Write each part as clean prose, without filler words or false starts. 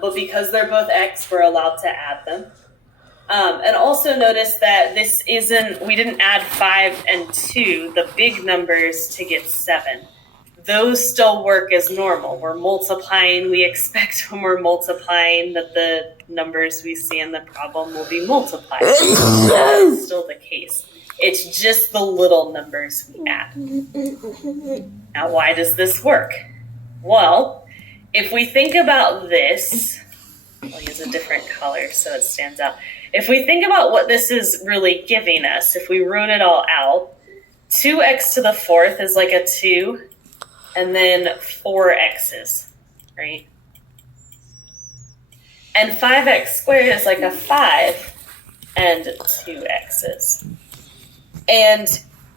but because they're both x, we're allowed to add them. And also notice that we didn't add 5 and 2, the big numbers, to get 7. Those still work as normal. We're multiplying. We expect when we're multiplying that the numbers we see in the problem will be multiplied. That's still the case. It's just the little numbers we add. Now, why does this work? Well, if we think about this, I'll use a different color so it stands out. If we think about what this is really giving us, if we wrote it all out, 2x to the 4th is like a 2, and then 4 x's, right? And 5x squared is like a 5 and 2 x's. And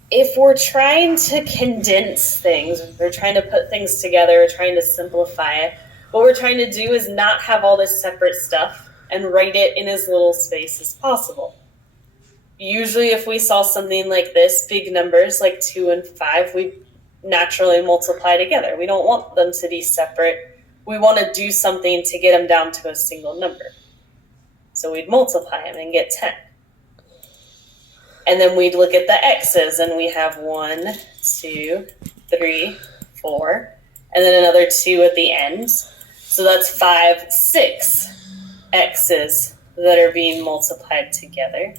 if we're trying to condense things, we're trying to put things together, we're trying to simplify it, what we're trying to do is not have all this separate stuff and write it in as little space as possible. Usually if we saw something like this, big numbers like 2 and 5, we naturally multiply together. We don't want them to be separate. We want to do something to get them down to a single number. So we'd multiply them and get 10. And then we'd look at the x's, and we have 1, 2, 3, 4, and then another 2 at the end. So that's 5, 6 x's that are being multiplied together.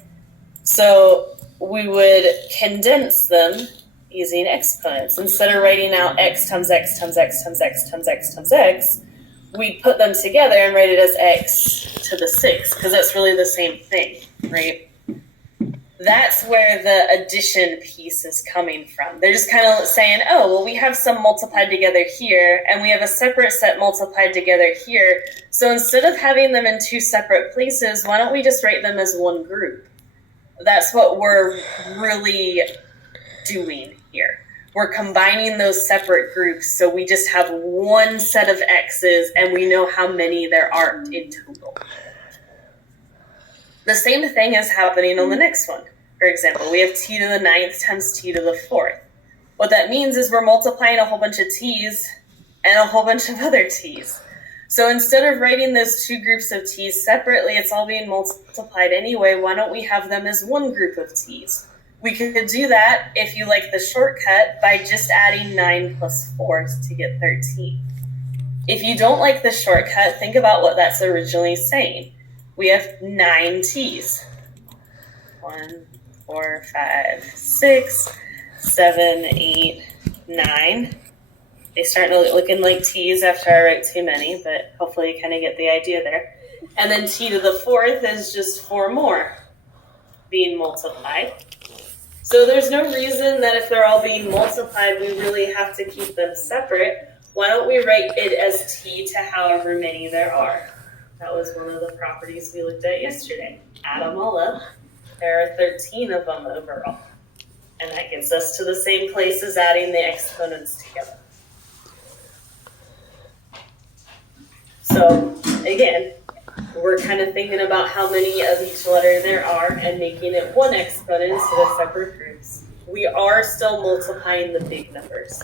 So we would condense them using exponents. Instead of writing out x times x times x times x times x times x, we'd put them together and write it as x to the 6, because that's really the same thing, right? That's where the addition piece is coming from. They're just kind of saying, oh, well, we have some multiplied together here, and we have a separate set multiplied together here. So instead of having them in 2 separate places, why don't we just write them as one group? That's what we're really doing here. We're combining those separate groups, so we just have one set of x's, and we know how many there are in total. The same thing is happening on the next one. For example, we have t to the 9th times t to the 4th. What that means is we're multiplying a whole bunch of t's and a whole bunch of other t's. So instead of writing those 2 groups of t's separately, it's all being multiplied anyway. Why don't we have them as one group of t's? We could do that, if you like the shortcut, by just adding 9 plus 4 to get 13. If you don't like the shortcut, think about what that's originally saying. We have 9 t's. 1, 4, 5, 6, 7, 8, 9. They start looking like t's after I write too many, but hopefully you kind of get the idea there. And then t to the 4th is just 4 more being multiplied. So there's no reason that if they're all being multiplied, we really have to keep them separate. Why don't we write it as t to however many there are? That was one of the properties we looked at yesterday. Add them all up. There are 13 of them overall. And that gets us to the same place as adding the exponents together. So, again, we're kind of thinking about how many of each letter there are and making it one exponent instead of separate groups. We are still multiplying the big numbers.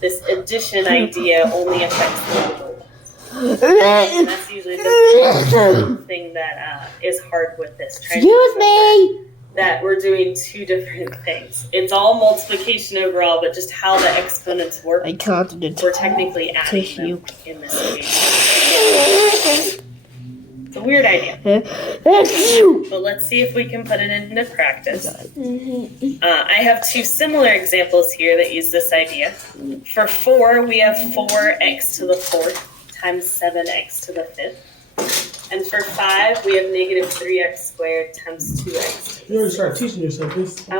This addition idea only affects the little ones. And that's usually the thing that is hard with this. Excuse me! That we're doing 2 different things. It's all multiplication overall, but just how the exponents work, we're technically adding them in this case. It's a weird idea. But let's see if we can put it into practice. I have 2 similar examples here that use this idea. For 4, we have 4x to the 4th times 7x to the 5th. And for 5, we have negative 3x squared times 2x. You already started teaching yourself this.